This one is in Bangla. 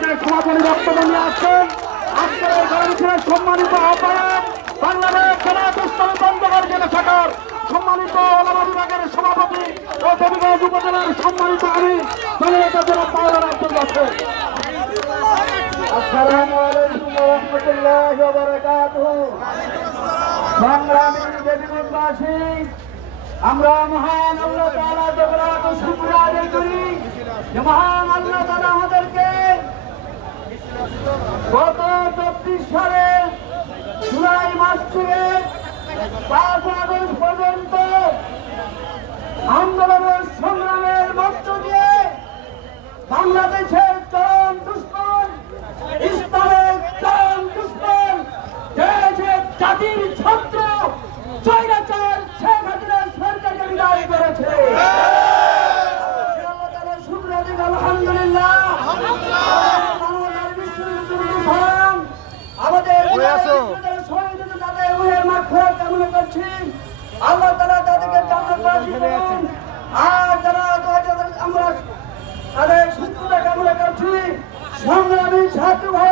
থেকে সমাপনী বক্তব্য নিয়ে আসছেন আজকের এই কর্মসূচির সম্মানিত আহ্বায়ক বাংলাদেশ জামায়াত ইসলামী বন্ধুগণ জেলা শাখার সম্মানিত ওলামা বিভাগের সভাপতি ও দেবীগঞ্জ উপজেলার সম্মানিত আমি জননেতা জনাব মাওলানা আব্দুল বাসের। আসসালামু আলাইকুম ওয়া রাহমাতুল্লাহি ওয়া বারাকাতুহু। সংগ্রামী দেবীগঞ্জবাসী, আমরা মহান আল্লাহ তাআলার দরবারে শুকরিয়া আদায় করি যে মহান আল্লাহ তাআলা আমাদেরকে গত 24 সালে জুলাই মাস থেকে 5 আগস্ট পর্যন্ত আন্দোলনের সংগ্রামের মধ্য দিয়ে বাংলাদেশের চরম দুশ্মন, ইসলামের চরম দুশ্মন, দেশের জাতির ছাত্র স্বৈরাচার শেখ হাসিনা সরকারকে বিদায় করেছে। আল্লাহ তাআলা শুকরিয়া দিই, আলহামদুলিল্লাহ। আমাদের শহীদ তাদের রুহের মাগফিরাত কামনা করছি। আল্লাহ তাআলা তাদেরকে জান্নাতবাসী করুন। আর যারা আমরা তাদের সুস্থতা কামনা করছি। সংগ্রামী ছাত্র ভাই